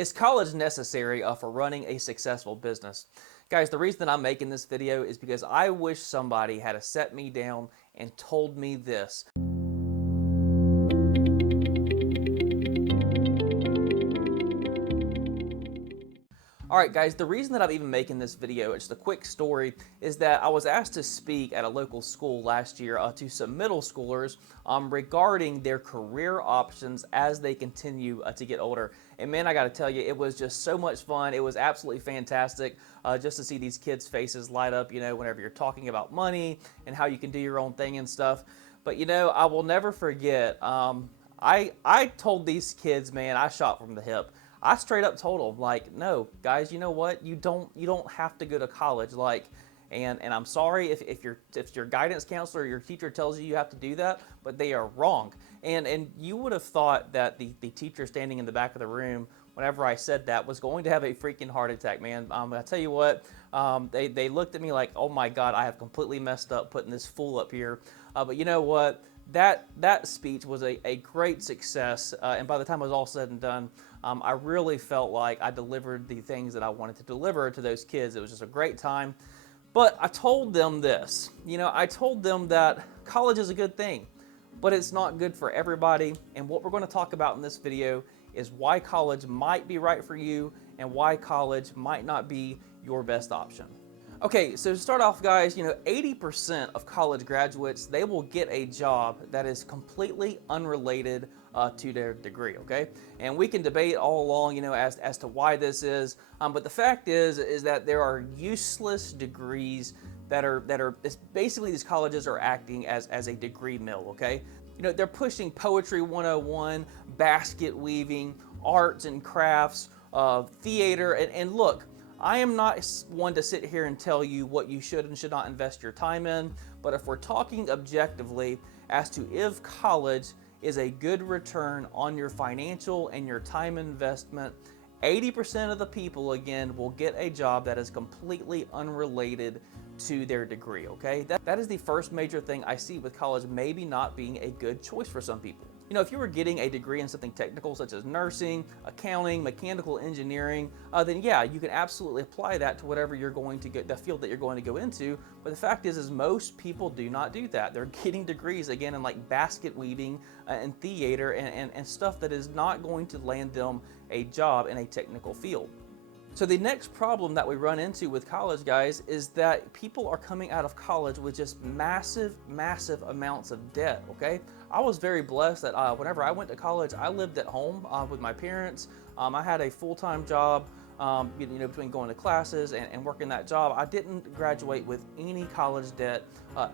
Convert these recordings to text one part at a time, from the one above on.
Is college necessary for running a successful business? Guys, the reason that I'm making this video is because I wish somebody had set me down and told me this. Alright guys, the reason that I'm even making this video, it's just a quick story, is that I was asked to speak at a local school last year to some middle schoolers regarding their career options as they continue to get older. And man, I gotta tell you, it was just so much fun. It was absolutely fantastic just to see these kids' faces light up, you know, whenever you're talking about money and how you can do your own thing and stuff. But you know, I will never forget, I told these kids, man, I shot from the hip. I straight up told them, like, no, guys, you know what? You don't have to go to college. Like, and I'm sorry if your guidance counselor or your teacher tells you you have to do that, but they are wrong. And you would have thought that the teacher standing in the back of the room, whenever I said that, was going to have a freaking heart attack, man. I tell you what, they looked at me like, oh my God, I have completely messed up putting this fool up here. But you know what? That speech was a great success, and by the time it was all said and done, I really felt like I delivered the things that I wanted to deliver to those kids. It was just a great time. But I told them this, you know, I told them that college is a good thing, but it's not good for everybody. And what we're going to talk about in this video is why college might be right for you and why college might not be your best option. Okay, so to start off, guys, you know, 80% of college graduates, they will get a job that is completely unrelated to their degree, okay? And we can debate all along, you know, as to why this is, but the fact is that there are useless degrees that are basically these colleges are acting as a degree mill, okay? You know, they're pushing Poetry 101, basket weaving, arts and crafts, theater, and look, I am not one to sit here and tell you what you should and should not invest your time in, but if we're talking objectively as to if college is a good return on your financial and your time investment, 80% of the people, again, will get a job that is completely unrelated to their degree, okay? That is the first major thing I see with college maybe not being a good choice for some people. You know, if you were getting a degree in something technical such as nursing, accounting, mechanical engineering, then yeah, you can absolutely apply that to whatever you're going to get, the field that you're going to go into. But the fact is most people do not do that. They're getting degrees, again, in like basket weaving and theater and stuff that is not going to land them a job in a technical field. So the next problem that we run into with college, guys, is that people are coming out of college with just massive amounts of debt, okay? I was very blessed that whenever I went to college, I lived at home with my parents. I had a full-time job, you know, between going to classes and working that job. I didn't graduate with any college debt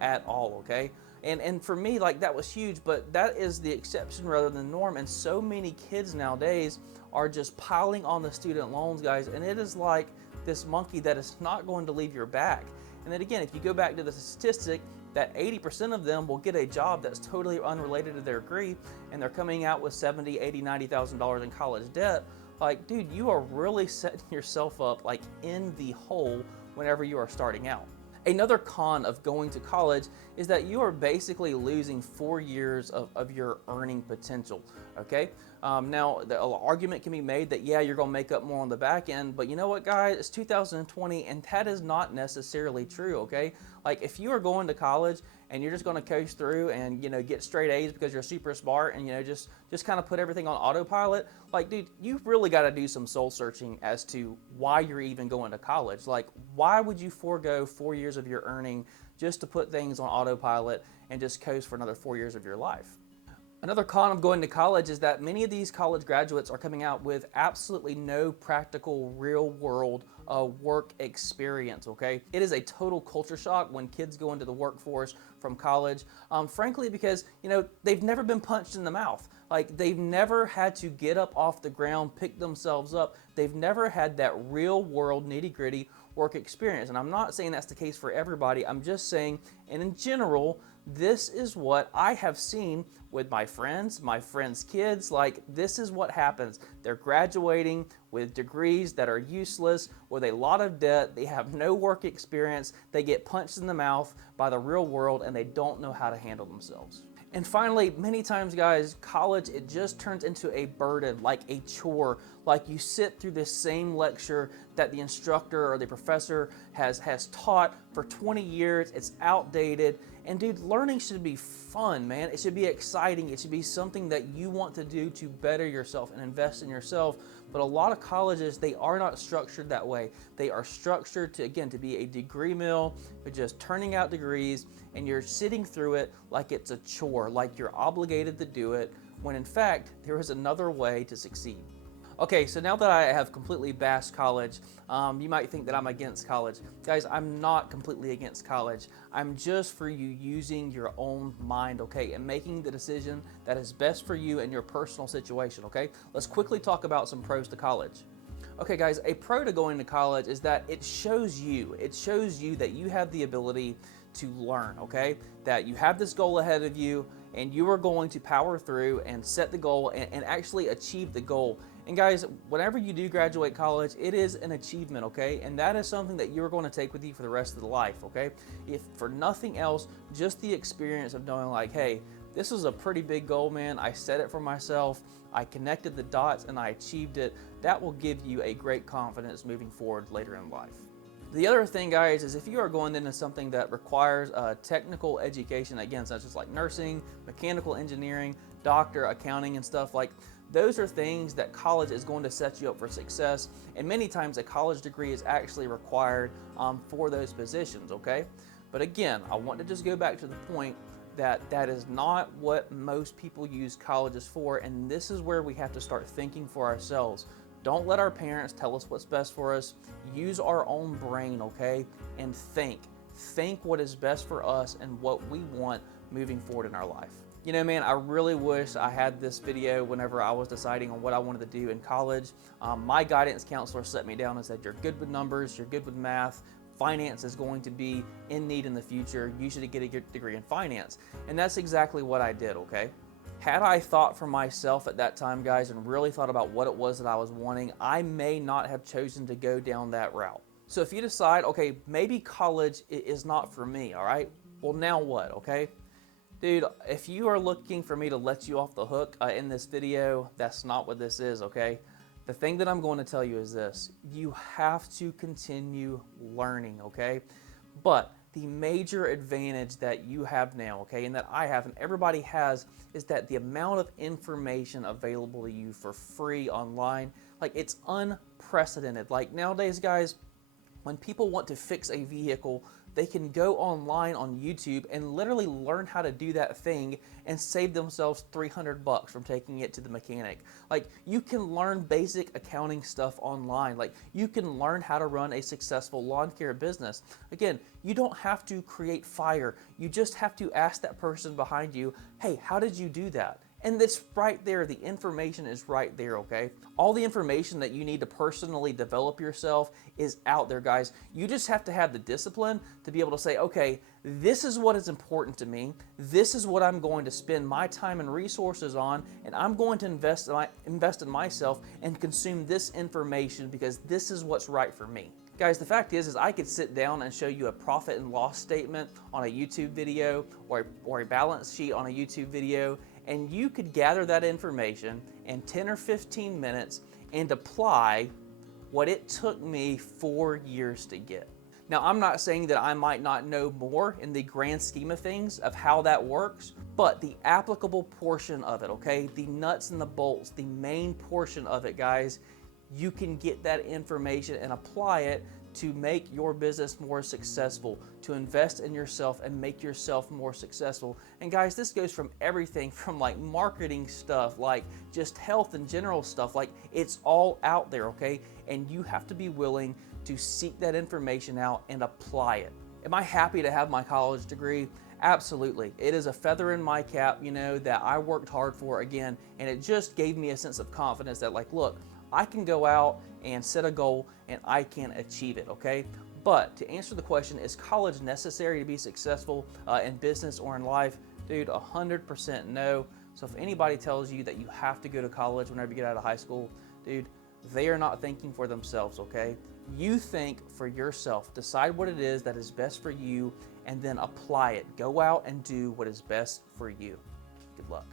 at all, okay? And for me, like, that was huge, but that is the exception rather than the norm. And so many kids nowadays are just piling on the student loans, guys, and it is like this monkey that is not going to leave your back. And then again, if you go back to the statistic that 80% of them will get a job that's totally unrelated to their degree, and they're coming out with $70,000, $80,000, $90,000 in college debt, like, dude, you are really setting yourself up like in the hole whenever you are starting out. Another con of going to college is that you are basically losing 4 years of your earning potential, okay? Now, the argument can be made that, yeah, you're gonna make up more on the back end, but you know what, guys? It's 2020, and that is not necessarily true, okay? Like, if you are going to college and you're just gonna coast through and, you know, get straight A's because you're super smart and, you know, just kind of put everything on autopilot, like, dude, you've really got to do some soul searching as to why you're even going to college. Like, why would you forego 4 years of your earning just to put things on autopilot and just coast for another 4 years of your life? Another con of going to college is that many of these college graduates are coming out with absolutely no practical, real-world work experience, okay? It is a total culture shock when kids go into the workforce from college, frankly, because, you know, they've never been punched in the mouth. Like, they've never had to get up off the ground, pick themselves up. They've never had that real-world, nitty-gritty work experience. And I'm not saying that's the case for everybody. I'm just saying, and in general, this is what I have seen with my friends' kids. Like, this is what happens. They're graduating with degrees that are useless, with a lot of debt. They have no work experience. They get punched in the mouth by the real world, and they don't know how to handle themselves. And finally, many times, guys, college, it just turns into a burden, like a chore, Like you sit through this same lecture that the instructor or the professor has taught for 20 years. It's outdated. And dude, learning should be fun, man. It should be exciting. It should be something that you want to do to better yourself and invest in yourself. But a lot of colleges, they are not structured that way. They are structured to, again, to be a degree mill, with just turning out degrees, and you're sitting through it like it's a chore, like you're obligated to do it, when in fact, there is another way to succeed. Okay, so now that I have completely bashed college, you might think that I'm against college. Guys, I'm not completely against college. I'm just for you using your own mind, okay, and making the decision that is best for you and your personal situation, okay? Let's quickly talk about some pros to college. Okay, guys, a pro to going to college is that it shows you that you have the ability to learn, okay? That you have this goal ahead of you, and you are going to power through and set the goal and actually achieve the goal. And guys, whenever you do graduate college, it is an achievement, okay? And that is something that you're going to take with you for the rest of the life, okay? If for nothing else, just the experience of knowing like, hey, this was a pretty big goal, man. I set it for myself. I connected the dots and I achieved it. That will give you a great confidence moving forward later in life. The other thing, guys, is if you are going into something that requires technical education, again, such as like nursing, mechanical engineering, doctor, accounting, and stuff, like those are things that college is going to set you up for success. And many times a college degree is actually required for those positions, okay? But again, I want to just go back to the point that that is not what most people use colleges for, and this is where we have to start thinking for ourselves. Don't let our parents tell us what's best for us. Use our own brain, okay? And think what is best for us and what we want moving forward in our life. You know, man, I really wish I had this video whenever I was deciding on what I wanted to do in college. My guidance counselor set me down and said, you're good with numbers, you're good with math, finance is going to be in need in the future. You should get a good degree in finance. And that's exactly what I did, okay? Had I thought for myself at that time, guys, and really thought about what it was that I was wanting, I may not have chosen to go down that route. So if you decide, okay, maybe college is not for me, all right? Well, now what, okay? Dude, if you are looking for me to let you off the hook in this video, that's not what this is, okay? The thing that I'm going to tell you is this: you have to continue learning, okay? But the major advantage that you have now, okay, and that I have and everybody has, is that the amount of information available to you for free online, like it's unprecedented. Like nowadays, guys, when people want to fix a vehicle, they can go online on YouTube and literally learn how to do that thing and save themselves $300 from taking it to the mechanic. Like you can learn basic accounting stuff online. Like you can learn how to run a successful lawn care business. Again, you don't have to create fire. You just have to ask that person behind you, hey, how did you do that? And it's right there. The information is right there, okay? All the information that you need to personally develop yourself is out there, guys. You just have to have the discipline to be able to say, okay, this is what is important to me. This is what I'm going to spend my time and resources on, and I'm going to invest in myself and consume this information because this is what's right for me. Guys, the fact is I could sit down and show you a profit and loss statement on a YouTube video or a balance sheet on a YouTube video, and you could gather that information in 10 or 15 minutes and apply what it took me 4 years to get. Now, I'm not saying that I might not know more in the grand scheme of things of how that works, but the applicable portion of it, okay, the nuts and the bolts, the main portion of it, guys, you can get that information and apply it to make your business more successful, to invest in yourself and make yourself more successful. And guys, this goes from everything from like marketing stuff, like just health and general stuff, like it's all out there, okay? And you have to be willing to seek that information out and apply it. Am I happy to have my college degree? Absolutely. It is a feather in my cap, you know, that I worked hard for again, and it just gave me a sense of confidence that like, look, I can go out and set a goal and I can achieve it, okay? But to answer the question, is college necessary to be successful in business or in life? Dude, 100% no. So if anybody tells you that you have to go to college whenever you get out of high school, dude, they are not thinking for themselves, okay? You think for yourself. Decide what it is that is best for you and then apply it. Go out and do what is best for you. Good luck.